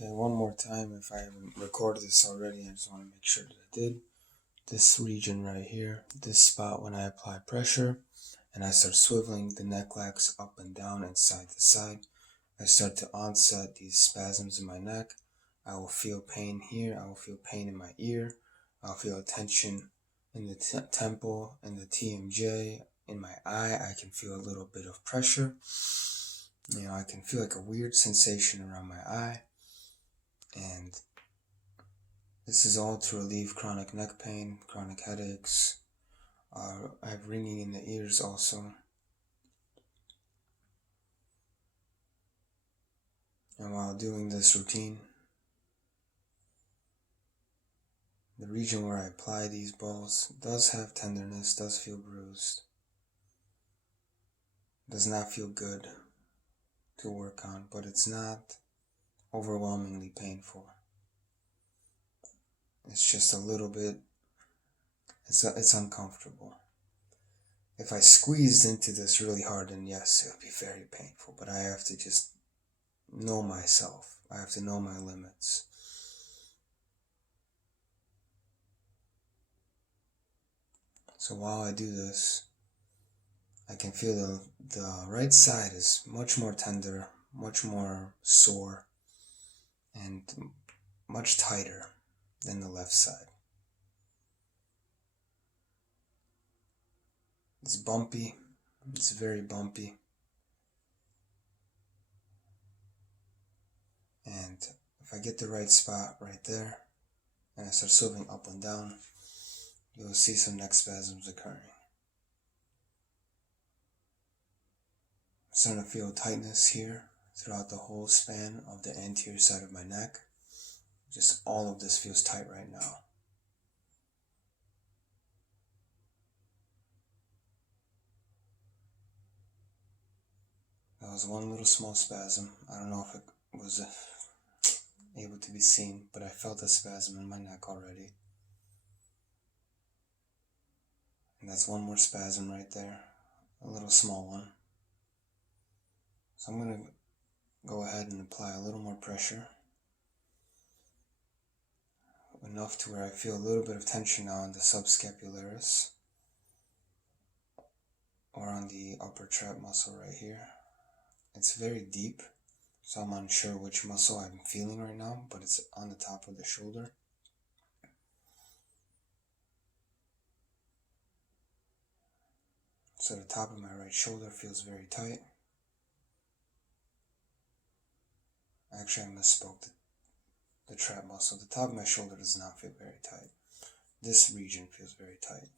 Okay, one more time. If I haven't recorded this already, I just want to make sure that I did. This region right here, this spot when I apply pressure and I start swiveling the neck legs up and down and side to side, I start to onset these spasms in my neck. I will feel pain here. I will feel pain in my ear. I'll feel a tension in the temple, in the TMJ, in my eye. I can feel a little bit of pressure. I can feel like a weird sensation around my eye. And this is all to relieve chronic neck pain, chronic headaches. I have ringing in the ears also. And while doing this routine, the region where I apply these balls does have tenderness, does feel bruised, does not feel good to work on, but it's not overwhelmingly painful. It's just a little bit, it's uncomfortable. If I squeezed into this really hard, then yes, it would be very painful, but I have to just know myself. I have to know my limits. So while I do this, I can feel the right side is much more tender, much more sore, and much tighter than the left side. It's bumpy. It's very bumpy. And if I get the right spot right there, and I start swiveling up and down, you'll see some neck spasms occurring. I'm starting to feel tightness here throughout the whole span of the anterior side of my neck. Just all of this feels tight right now. That was one little small spasm. I don't know if it was able to be seen, but I felt a spasm in my neck already. And that's one more spasm right there, a little small one. So I'm going to go ahead and apply a little more pressure. Enough to where I feel a little bit of tension now in the subscapularis, or on the upper trap muscle right here. It's very deep, so I'm unsure which muscle I'm feeling right now, but it's on the top of the shoulder. So the top of my right shoulder feels very tight. Actually, I misspoke. The trap muscle. The top of my shoulder does not feel very tight. This region feels very tight.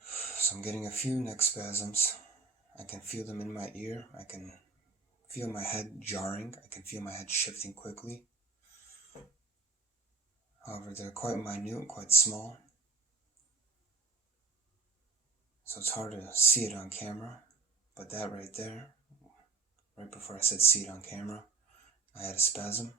So I'm getting a few neck spasms. I can feel them in my ear. I can feel my head jarring. I can feel my head shifting quickly. However, they're quite minute, quite small. So it's hard to see it on camera. But that right there, right before I said see it on camera, I had a spasm.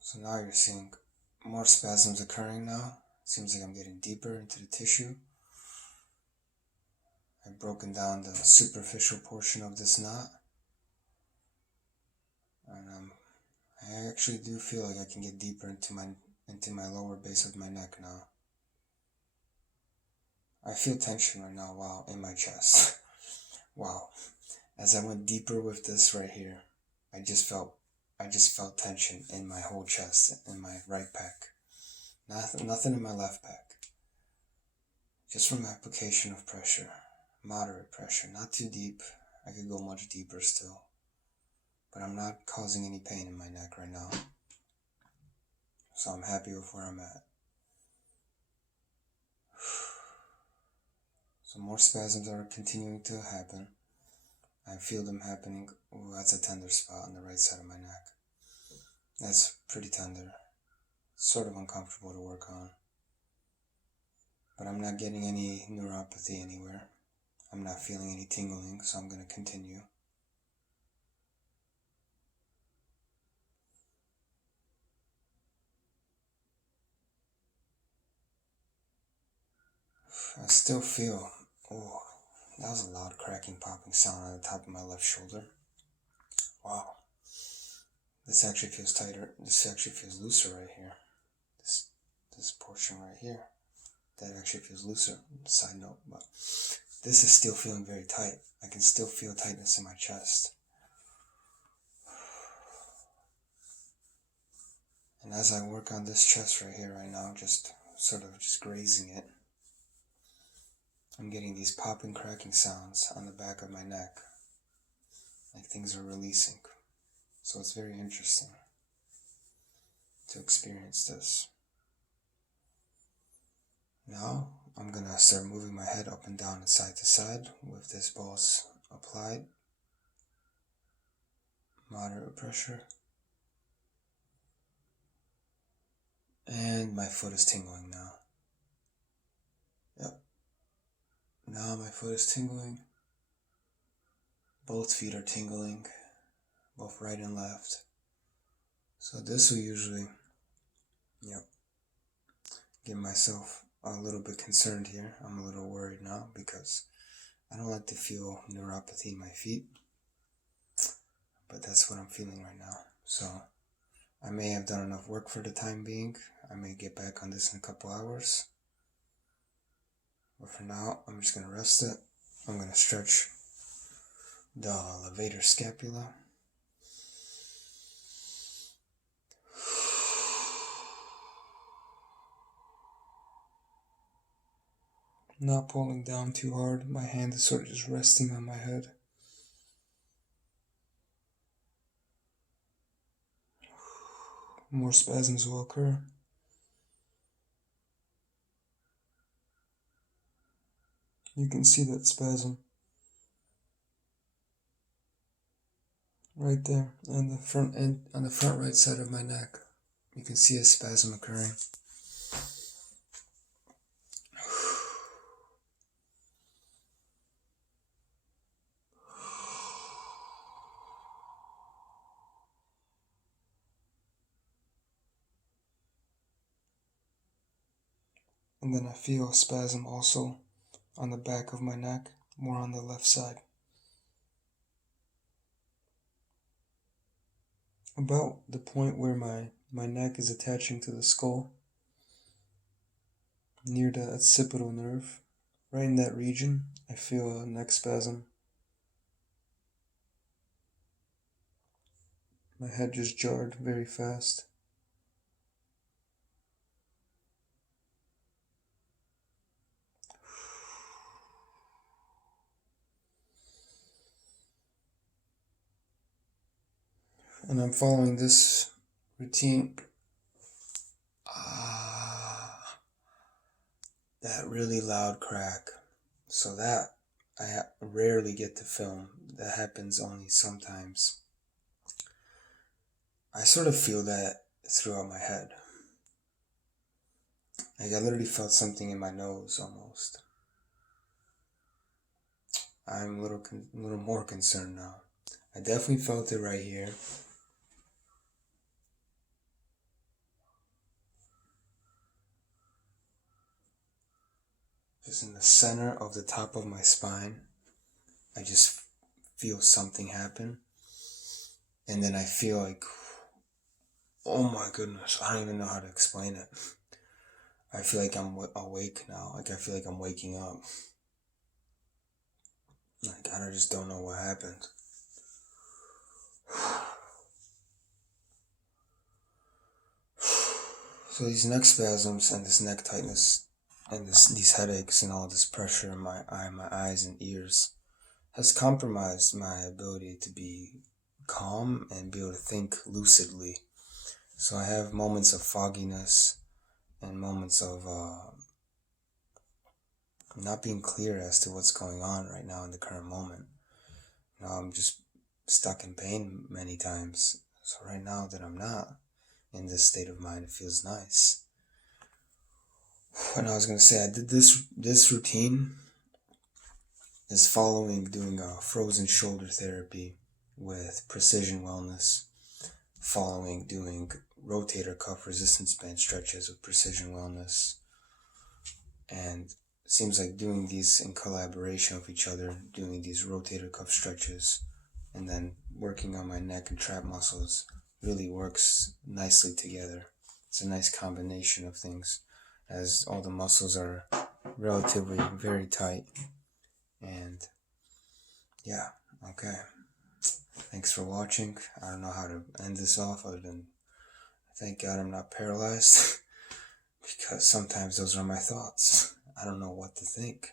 So now you're seeing more spasms occurring now. Seems like I'm getting deeper into the tissue. I've broken down the superficial portion of this knot. And I actually do feel like I can get deeper into my lower base of my neck now. I feel tension right now, wow, in my chest. Wow. As I went deeper with this right here, I just felt tension in my whole chest, in my right pec. Nothing in my left pec. Just from application of pressure, moderate pressure, not too deep. I could go much deeper still, but I'm not causing any pain in my neck right now. So I'm happy with where I'm at. So more spasms are continuing to happen. I feel them happening. Ooh, that's a tender spot on the right side of my neck. That's pretty tender. Sort of uncomfortable to work on. But I'm not getting any neuropathy anywhere. I'm not feeling any tingling, so I'm going to continue. I still feel, oh, that was a loud cracking, popping sound on the top of my left shoulder. Wow. This actually feels tighter. This actually feels looser right here. This portion right here. That actually feels looser. Side note, but this is still feeling very tight. I can still feel tightness in my chest. And as I work on this chest right here right now, just grazing it, I'm getting these popping, cracking sounds on the back of my neck, like things are releasing. So it's very interesting to experience this. Now I'm gonna start moving my head up and down and side to side with this balls applied. Moderate pressure. And my foot is tingling now. Yep. Now my foot is tingling. Both feet are tingling, both right and left. So this will usually, get myself a little bit concerned here. I'm a little worried now because I don't like to feel neuropathy in my feet, but that's what I'm feeling right now. So I may have done enough work for the time being. I may get back on this in a couple hours. But for now, I'm just going to rest it. I'm going to stretch the levator scapula. Not pulling down too hard. My hand is sort of just resting on my head. More spasms will occur. You can see that spasm right there on the front end, on the front right side of my neck. You can see a spasm occurring. And then I feel a spasm also on the back of my neck, more on the left side. About the point where my neck is attaching to the skull, near the occipital nerve, right in that region, I feel a neck spasm. My head just jarred very fast. And I'm following this routine. That really loud crack. So that I rarely get to film. That happens only sometimes. I sort of feel that throughout my head. Like I literally felt something in my nose almost. I'm a little more concerned now. I definitely felt it right here. Just in the center of the top of my spine, I just feel something happen. And then I feel like, oh my goodness, I don't even know how to explain it. I feel like I'm awake now. Like I feel like I'm waking up. Like I just don't know what happened. So these neck spasms and this neck tightness and these headaches and all this pressure in my eyes and ears has compromised my ability to be calm and be able to think lucidly. So I have moments of fogginess and moments of not being clear as to what's going on right now in the current moment. I'm just stuck in pain many times. So right now that I'm not in this state of mind, it feels nice. And I was going to say, I did this routine is following doing a frozen shoulder therapy with Precision Wellness, following doing rotator cuff resistance band stretches with Precision Wellness, and it seems like doing these in collaboration with each other, doing these rotator cuff stretches and then working on my neck and trap muscles really works nicely together. It's a nice combination of things, as all the muscles are relatively very tight. And yeah, okay. Thanks for watching. I don't know how to end this off other than thank God I'm not paralyzed because sometimes those are my thoughts. I don't know what to think.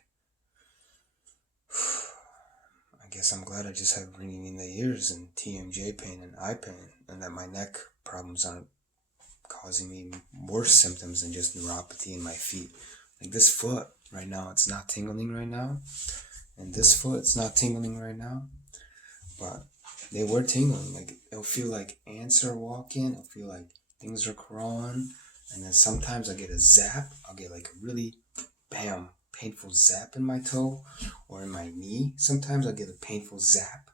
I guess I'm glad I just have ringing in the ears and TMJ pain and eye pain, and that my neck problems aren't causing me worse symptoms than just neuropathy in my feet. Like this foot right now, it's not tingling right now, and this foot, it's not tingling right now, but they were tingling. Like it'll feel like ants are walking, it'll feel like things are crawling, and then sometimes I get a zap. I'll get like a really bam painful zap in my toe or in my knee. Sometimes I'll get a painful zap.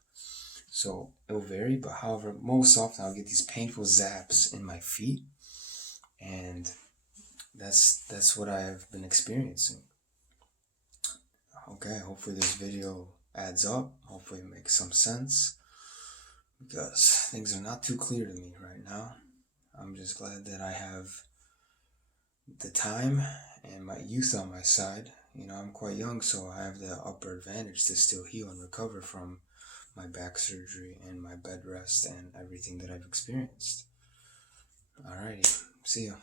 So it'll vary, but however, most often I'll get these painful zaps in my feet, and that's what I've been experiencing. Okay, hopefully this video adds up. Hopefully it makes some sense, because things are not too clear to me right now. I'm just glad that I have the time and my youth on my side. I'm quite young, so I have the upper advantage to still heal and recover from my back surgery and my bed rest and everything that I've experienced. Alrighty, see ya.